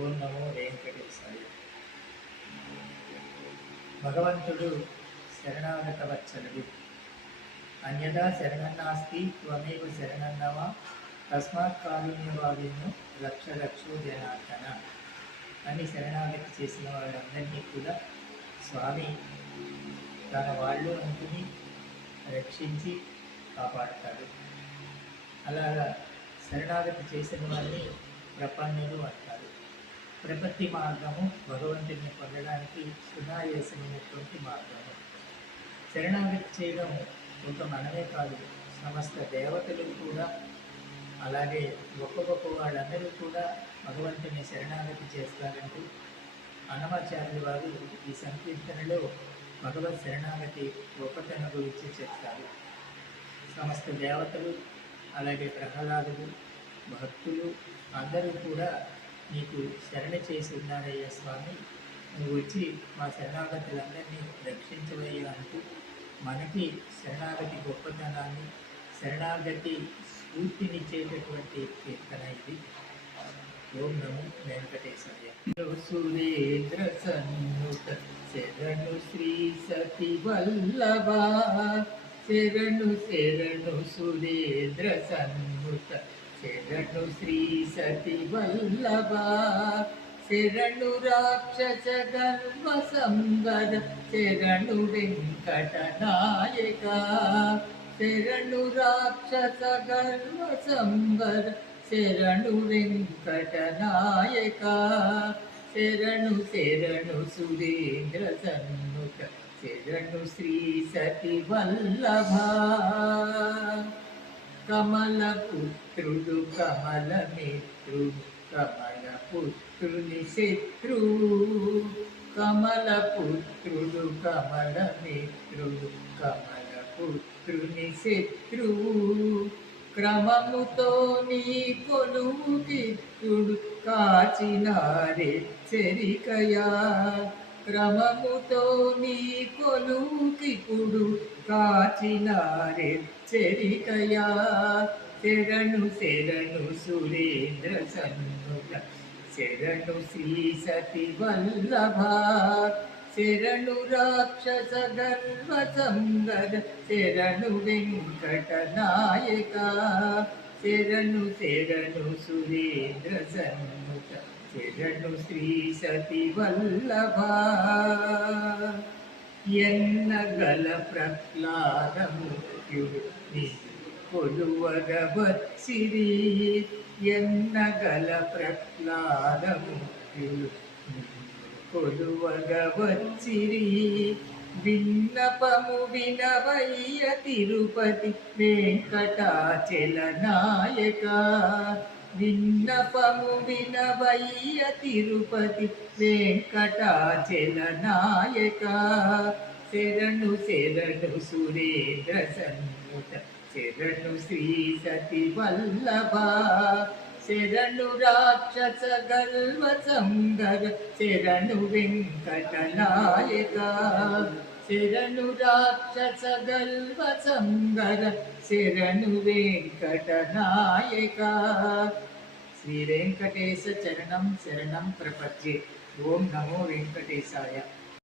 ఓం నమో వెంకటేశాయ. భగవంతుడు శరణాగత వత్సలుడు. అన్యదా శరణన్నాస్తి త్వమేవ శరణన్నవ తస్మాత్ కారుణ్యవాదిను లక్ష లక్షో జనార్దన అని శరణాగతి చేసిన వాళ్ళందరినీ కూడా స్వామి తన వాళ్ళు అనుకుని రక్షించి కాపాడతాడు. అలాగా శరణాగతి చేసిన వారిని ప్రపన్నులు అంటారు. ప్రపత్తి మార్గము భగవంతుని పొందడానికి సునాయాసమైనటువంటి మార్గము. శరణాగతి చేయడం ఒక మనమే కాదు, సమస్త దేవతలు కూడా, అలాగే గొప్ప గొప్ప వాళ్ళందరూ కూడా భగవంతుని శరణాగతి చేస్తారంటూ అన్నమాచార్యుల వారు ఈ సంకీర్తనలో భగవత్ శరణాగతి గొప్పతనం గురించి చెప్తారు. సమస్త దేవతలు, అలాగే ప్రహ్లాదులు, భక్తులు అందరూ కూడా నీకు శరణ చేసి ఉన్నారయ్యా స్వామి, నువ్వు వచ్చి మా శరణాగతులందరినీ రక్షించవయ్యా అంటూ మనకి శరణాగతి గొప్పతనాన్ని, శరణాగతి స్ఫూర్తినిచ్చేటటువంటి కీర్తన ఇది. ఓం నమో వెంకటేశాయ. సురేంద్ర సన్నుత శరణు శ్రీ సతి వల్లభ, శరణు శరణు సురేంద్ర సన్నుత శరణు శ్రీ సతి వల్లభ, శరణు రాక్షస గర్వ సంవర శరణు వెంకట నాయక, శరణు రాక్షస గర్వ సంవర శరణు వెంకట నాయక, శరణు శరణు సురేంద్ర సన్నుత శరణు శ్రీ సతి వల్లభ. కమల పుత్రుడు కమల మిత్రుడు కమల పుత్రుని శత్రు, కమల పుత్రుడు కమల మిత్రుడు కమల పుత్రుని శత్రు, క్రమముతో నీ కొలువు కిత్తుడు కాచినారే చెరికయా, క్రమముతో నీ కొలువు కిపుడు కాచినారే చెరికయా, శరణు శరణు సురేంద్ర సన్నుత శరణు శ్రీ సతి వల్లభ, శరణు రాక్షస గర్వ సంగర శరణు వెంకట నాయక, శరణు శరణు సురేంద్ర సన్నుత శరణు శ్రీ సతి వల్లభ. ఎన్నగల ప్రహ్లాదముఖ్యుడు నీ కొలువగ వచ్చిరి, ఎన్నగల ప్రహ్లాదముఖ్యుడు కొలువగ వచ్చిరి, విన్నపము వినవయ్య తిరుపతి వెంకటాచల నాయక, విన్నపము వినవయ్య తిరుపతి వెంకటాచల నాయక, శరణు శరణు సురేంద్ర సన్నుత శరణు శ్రీ సతి వల్లభ, శరణు రాక్షస గర్వ సంగర శరణు వెంకట నాయక, శరణు రాక్షస గర్వ సంగర శరణు వెంకట నాయక. శ్రీ వెంకటేశ చరణం శరణం ప్రపద్యే. ఓం నమో వెంకటేశాయ.